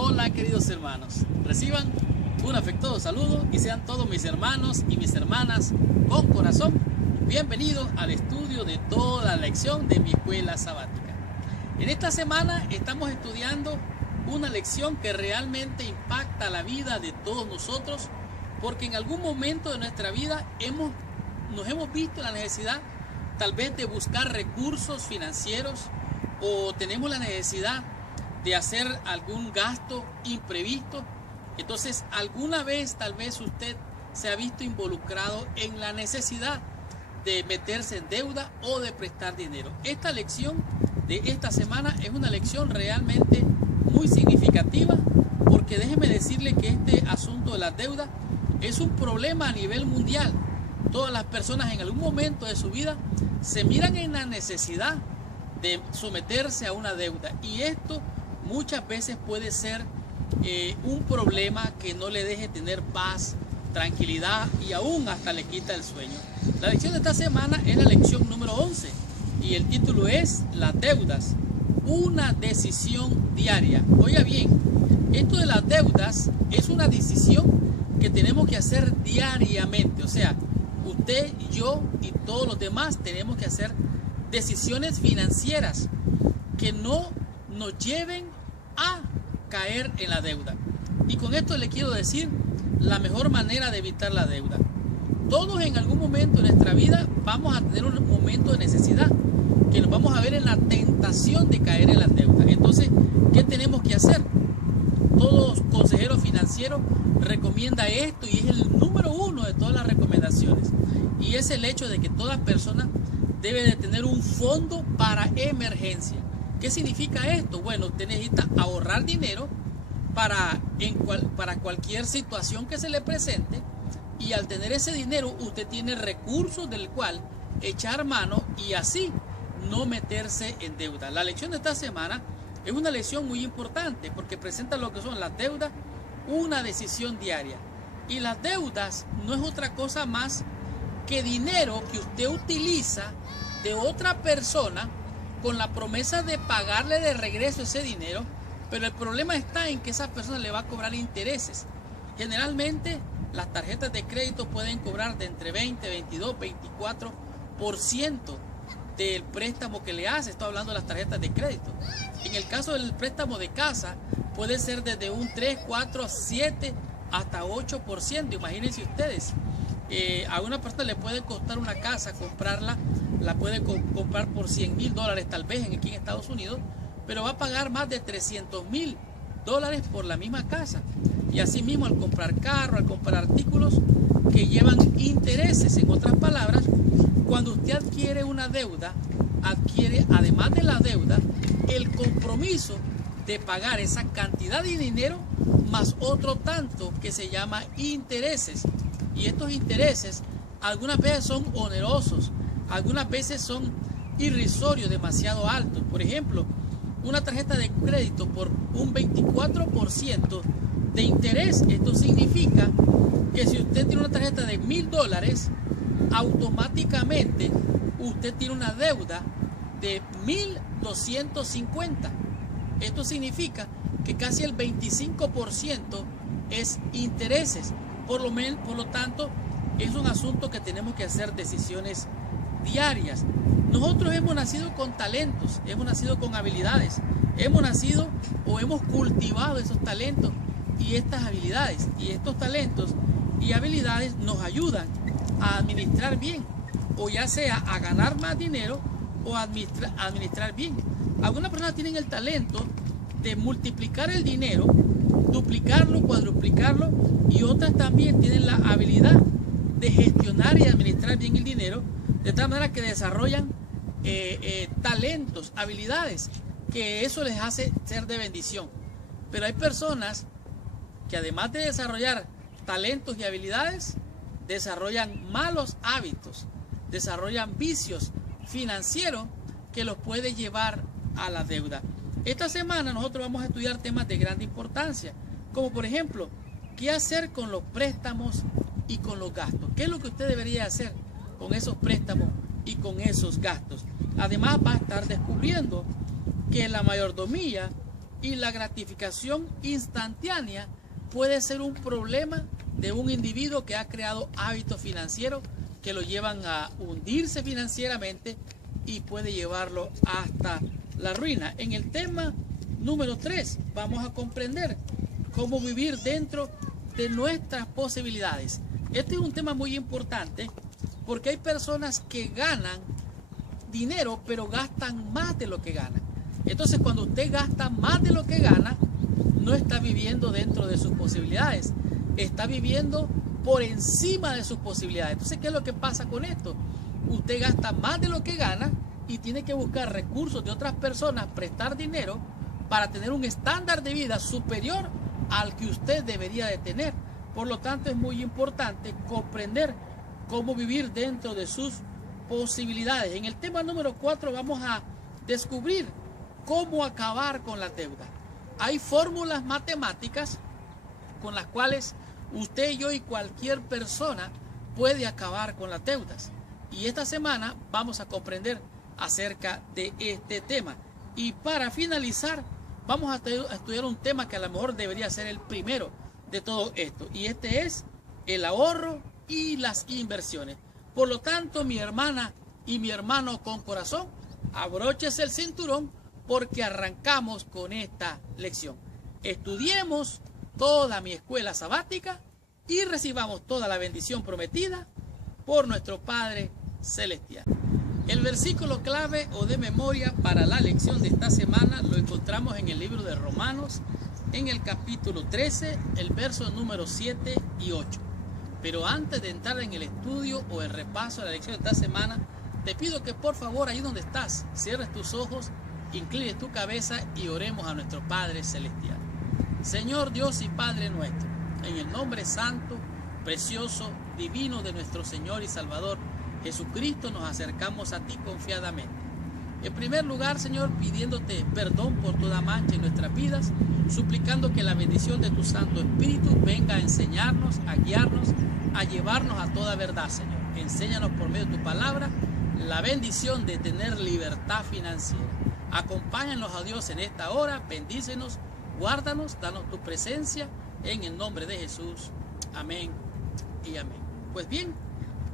Hola queridos hermanos, reciban un afectuoso saludo y sean todos mis hermanos y mis hermanas con corazón bienvenidos al estudio de toda la lección de mi escuela sabática. En esta semana estamos estudiando una lección que realmente impacta la vida de todos nosotros, porque en algún momento de nuestra vida nos hemos visto en la necesidad tal vez de buscar recursos financieros, o tenemos la necesidad de hacer algún gasto imprevisto. Entonces alguna vez tal vez usted se ha visto involucrado en la necesidad de meterse en deuda o de prestar dinero. Esta lección de esta semana es una lección realmente muy significativa, porque déjeme decirle que este asunto de la deuda es un problema a nivel mundial. Todas las personas en algún momento de su vida se miran en la necesidad de someterse a una deuda, y esto muchas veces puede ser un problema que no le deje tener paz, tranquilidad y aún hasta le quita el sueño. La lección de esta semana es la lección número 11 y el título es Las deudas, una decisión diaria. Oiga bien, esto de las deudas es una decisión que tenemos que hacer diariamente. O sea, usted, yo y todos los demás tenemos que hacer decisiones financieras que no nos lleven a caer en la deuda. Y con esto le quiero decir la mejor manera de evitar la deuda. Todos en algún momento de nuestra vida vamos a tener un momento de necesidad, que nos vamos a ver en la tentación de caer en la deuda. Entonces, ¿qué tenemos que hacer? Todos consejeros financieros recomienda esto, y es el número uno de todas las recomendaciones, y es el hecho de que toda persona debe de tener un fondo para emergencia. ¿Qué significa esto? Bueno, usted necesita ahorrar dinero para cualquier situación que se le presente, y al tener ese dinero usted tiene recursos del cual echar mano y así no meterse en deuda. La lección de esta semana es una lección muy importante porque presenta lo que son las deudas, una decisión diaria. Y las deudas no es otra cosa más que dinero que usted utiliza de otra persona con la promesa de pagarle de regreso ese dinero, pero el problema está en que esa persona le va a cobrar intereses. Generalmente las tarjetas de crédito pueden cobrar de entre 20, 22, 24% del préstamo que le hace. Estoy hablando de las tarjetas de crédito. En el caso del préstamo de casa puede ser desde un 3, 4, 7 hasta 8%. Imagínense ustedes, a una persona le puede costar una casa comprarla, la puede comprar por $100,000 tal vez aquí en Estados Unidos, pero va a pagar más de $300,000 por la misma casa. Y así mismo al comprar carro, al comprar artículos que llevan intereses. En otras palabras, cuando usted adquiere una deuda, adquiere además de la deuda el compromiso de pagar esa cantidad de dinero más otro tanto que se llama intereses. Y estos intereses algunas veces son onerosos, algunas veces son irrisorios, demasiado altos. Por ejemplo, una tarjeta de crédito por un 24% de interés. Esto significa que si usted tiene una tarjeta de $1,000, automáticamente usted tiene una deuda de 1,250. Esto significa que casi el 25% es intereses. Por lo tanto, es un asunto que tenemos que hacer decisiones diarias. Nosotros hemos nacido con talentos, hemos nacido con habilidades, hemos nacido o hemos cultivado esos talentos y estas habilidades, y estos talentos y habilidades nos ayudan a administrar bien, o ya sea a ganar más dinero o a administrar bien. Algunas personas tienen el talento de multiplicar el dinero, duplicarlo, cuadruplicarlo, y otras también tienen la habilidad de gestionar y administrar bien el dinero, de tal manera que desarrollan talentos, habilidades, que eso les hace ser de bendición. Pero hay personas que además de desarrollar talentos y habilidades, desarrollan malos hábitos, desarrollan vicios financieros que los puede llevar a la deuda. Esta semana nosotros vamos a estudiar temas de gran importancia, como por ejemplo, ¿qué hacer con los préstamos y con los gastos? ¿Qué es lo que usted debería hacer con esos préstamos y con esos gastos? Además va a estar descubriendo que la mayordomía Y la gratificación instantánea puede ser un problema de un individuo que ha creado hábitos financieros que lo llevan a hundirse financieramente y puede llevarlo hasta la ruina. En el tema número 3 vamos a comprender cómo vivir dentro de nuestras posibilidades. Este es un tema muy importante porque hay personas que ganan dinero pero gastan más de lo que ganan. Entonces, cuando usted gasta más de lo que gana, no está viviendo dentro de sus posibilidades, está viviendo por encima de sus posibilidades. Entonces, ¿qué es lo que pasa con esto? Usted gasta más de lo que gana y tiene que buscar recursos de otras personas, prestar dinero para tener un estándar de vida superior al que usted debería de tener. Por lo tanto, es muy importante comprender cómo vivir dentro de sus posibilidades. En el tema número 4 vamos a descubrir cómo acabar con la deuda. Hay fórmulas matemáticas con las cuales usted, yo y cualquier persona puede acabar con las deudas. Y esta semana vamos a comprender acerca de este tema. Y para finalizar, vamos a estudiar un tema que a lo mejor debería ser el primero de todo esto. Y este es el ahorro y las inversiones. Por lo tanto, mi hermana y mi hermano con corazón, abróchese el cinturón porque arrancamos con esta lección. Estudiemos toda mi escuela sabática y recibamos toda la bendición prometida por nuestro Padre Celestial. El versículo clave o de memoria para la lección de esta semana lo encontramos en el libro de Romanos, en el capítulo 13, el verso número 7 y 8. Pero antes de entrar en el estudio o el repaso de la lección de esta semana, te pido que por favor, ahí donde estás, cierres tus ojos, inclines tu cabeza y oremos a nuestro Padre Celestial. Señor Dios y Padre nuestro, en el nombre santo, precioso, divino de nuestro Señor y Salvador Jesucristo, nos acercamos a ti confiadamente. En primer lugar, Señor, pidiéndote perdón por toda mancha en nuestras vidas, suplicando que la bendición de tu Santo Espíritu venga a enseñarnos, a guiarnos, a llevarnos a toda verdad, Señor. Enséñanos por medio de tu palabra la bendición de tener libertad financiera. Acompáñanos a Dios en esta hora, bendícenos, guárdanos, danos tu presencia en el nombre de Jesús. Amén y amén. Pues bien,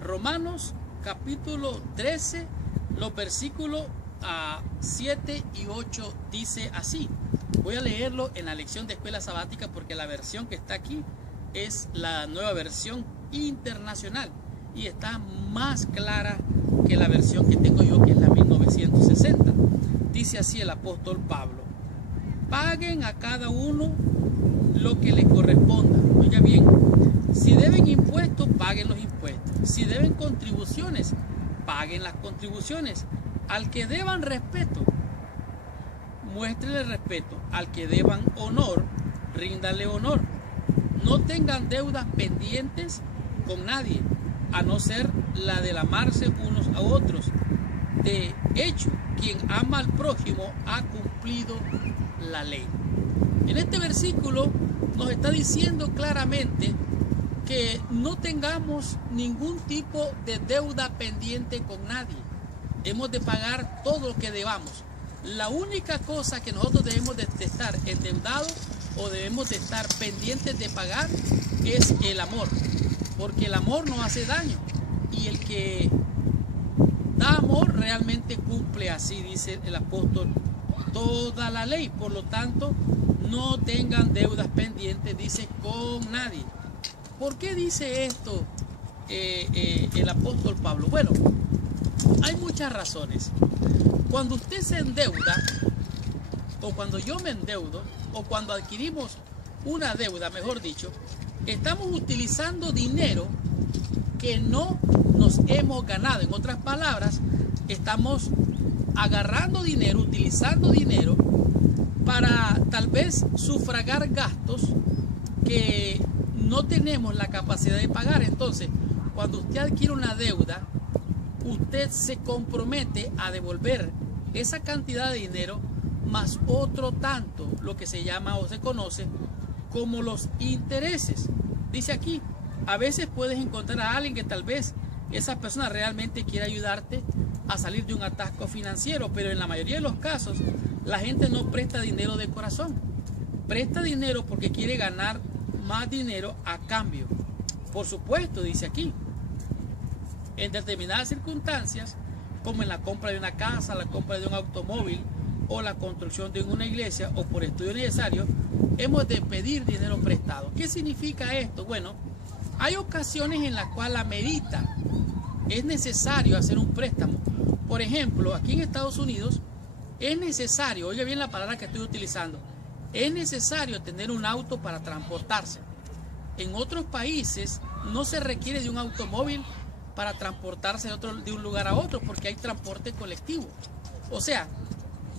Romanos capítulo 13, los versículos 7 y 8 dice así. Voy a leerlo en la lección de escuela sabática porque la versión que está aquí es la nueva versión internacional y está más clara que la versión que tengo yo, que es la 1960. Dice así el apóstol Pablo: paguen a cada uno lo que le corresponda. Oiga bien, si deben impuestos, paguen los impuestos. Si deben contribuciones, paguen las contribuciones. Al que deban respeto, muéstrenle respeto. Al que deban honor, ríndale honor. No tengan deudas pendientes con nadie, a no ser la del amarse unos a otros. De hecho, quien ama al prójimo ha cumplido la ley. En este versículo nos está diciendo claramente que no tengamos ningún tipo de deuda pendiente con nadie. Hemos de pagar todo lo que debamos. La única cosa que nosotros debemos de estar endeudados o debemos de estar pendientes de pagar es el amor, porque el amor no hace daño y el que da amor realmente cumple, así dice el apóstol, toda la ley. Por lo tanto, no tengan deudas pendientes, dice, con nadie. ¿Por qué dice esto el apóstol Pablo? Bueno, hay muchas razones. Cuando usted se endeuda, o cuando yo me endeudo, o cuando adquirimos una deuda, mejor dicho, estamos utilizando dinero que no nos hemos ganado. En otras palabras, estamos agarrando dinero, utilizando dinero para tal vez sufragar gastos que no tenemos la capacidad de pagar. Entonces, cuando usted adquiere una deuda, usted se compromete a devolver esa cantidad de dinero más otro tanto, lo que se llama o se conoce como los intereses. Dice aquí, a veces puedes encontrar a alguien que tal vez esa persona realmente quiere ayudarte a salir de un atasco financiero, pero en la mayoría de los casos la gente no presta dinero de corazón. Presta dinero porque quiere ganar más dinero a cambio. Por supuesto, dice aquí, en determinadas circunstancias, como en la compra de una casa, la compra de un automóvil o la construcción de una iglesia o por estudio necesario, hemos de pedir dinero prestado. ¿Qué significa esto? Bueno, hay ocasiones en las cuales amerita, es necesario hacer un préstamo. Por ejemplo, aquí en Estados Unidos es necesario, oiga bien la palabra que estoy utilizando, es necesario tener un auto para transportarse. En otros países no se requiere de un automóvil para transportarse de un lugar a otro porque hay transporte colectivo. O sea,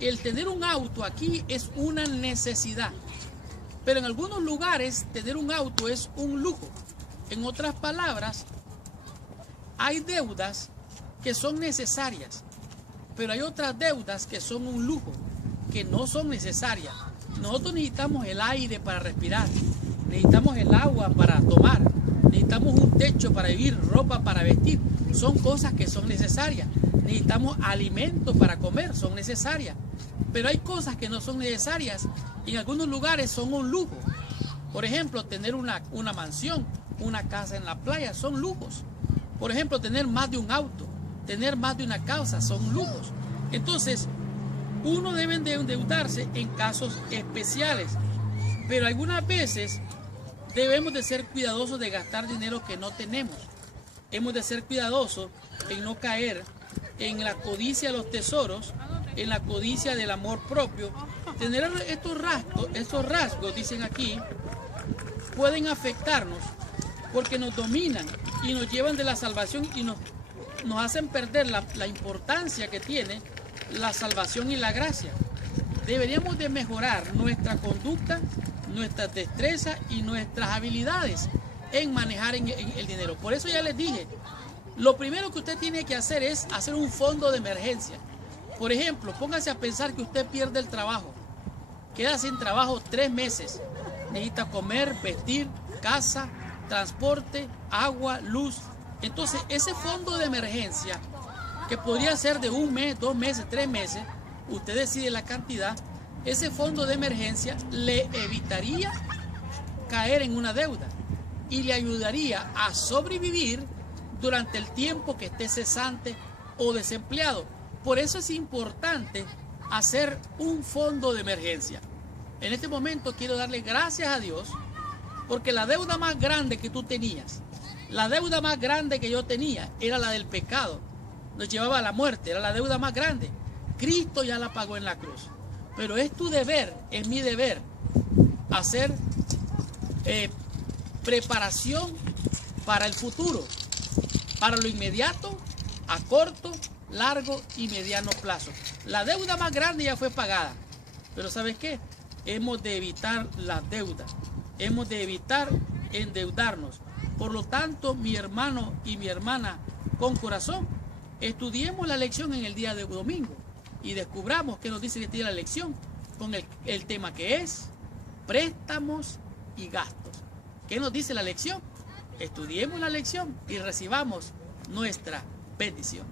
el tener un auto aquí es una necesidad, pero en algunos lugares tener un auto es un lujo. En otras palabras, hay deudas que son necesarias, pero hay otras deudas que son un lujo, que no son necesarias. Nosotros necesitamos el aire para respirar, necesitamos el agua para tomar, necesitamos un techo para vivir, ropa para vestir. Son cosas que son necesarias. Necesitamos alimentos para comer, son necesarias. Pero hay cosas que no son necesarias y en algunos lugares son un lujo. Por ejemplo, tener una mansión, una casa en la playa, son lujos. Por ejemplo, tener más de un auto, tener más de una casa, son lujos. Entonces, uno debe de endeudarse en casos especiales, pero algunas veces debemos de ser cuidadosos de gastar dinero que no tenemos. Hemos de ser cuidadosos en no caer en la codicia de los tesoros, en la codicia del amor propio. Tener estos rasgos, dicen aquí, pueden afectarnos porque nos dominan y nos llevan de la salvación y nos hacen perder la importancia que tiene la salvación y la gracia. Deberíamos de mejorar nuestra conducta, nuestras destrezas y nuestras habilidades en manejar el dinero. Por eso ya les dije, lo primero que usted tiene que hacer es hacer un fondo de emergencia. Por ejemplo, póngase a pensar que usted pierde el trabajo, queda sin trabajo 3 meses, necesita comer, vestir, casa, transporte, agua, luz. Entonces, ese fondo de emergencia, que podría ser de 1 mes, 2 meses, 3 meses, usted decide la cantidad, ese fondo de emergencia le evitaría caer en una deuda y le ayudaría a sobrevivir durante el tiempo que esté cesante o desempleado. Por eso es importante hacer un fondo de emergencia. En este momento quiero darle gracias a Dios porque la deuda más grande que tú tenías, la deuda más grande que yo tenía era la del pecado. Nos llevaba a la muerte, era la deuda más grande. Cristo ya la pagó en la cruz. Pero es tu deber, es mi deber, hacer preparación para el futuro, para lo inmediato, a corto, largo y mediano plazo. La deuda más grande ya fue pagada, pero ¿sabes qué? Hemos de evitar las deudas, hemos de evitar endeudarnos. Por lo tanto, mi hermano y mi hermana con corazón, estudiemos la lección en el día de domingo y descubramos qué nos dice este día la lección con el tema que es préstamos y gastos. ¿Qué nos dice la lección? Estudiemos la lección y recibamos nuestra bendición.